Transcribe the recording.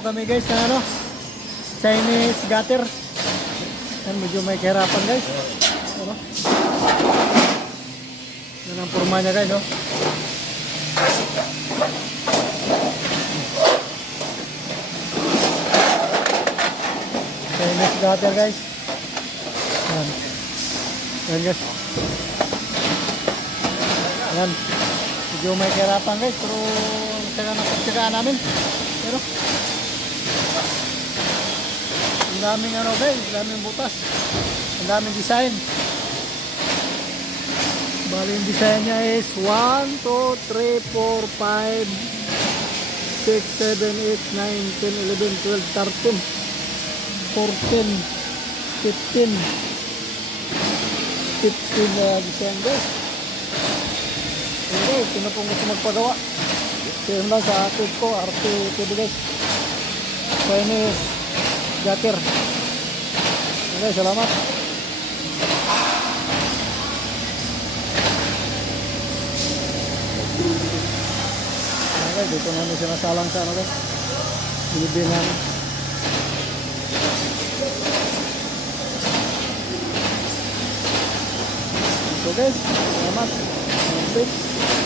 po kami guys na ano, Chinese gutter. Yan, medyo may kahirapan guys. Ano? Yan ang forma niya guys, oh. Chinese gutter guys. Yan. Yan guys. Yan. Medyo may kahirapan guys, pero nagtsagaan namin. Pero ang daming ano guys, ang daming butas, ang daming design. Bali yung design niya is 1, 2, 3, 4, 5, 6, 7, 8, 9, 10, 11, 12, 13, 14, 15 na design guys. Okay, sino pong gusto magpagawa? Sino lang sa atin ko, RT guys. Chinese gutter. Okay, salamat. Okay, dito namin sinasalang sa ano guys. Bibili namin. So guys, salamat. Okay.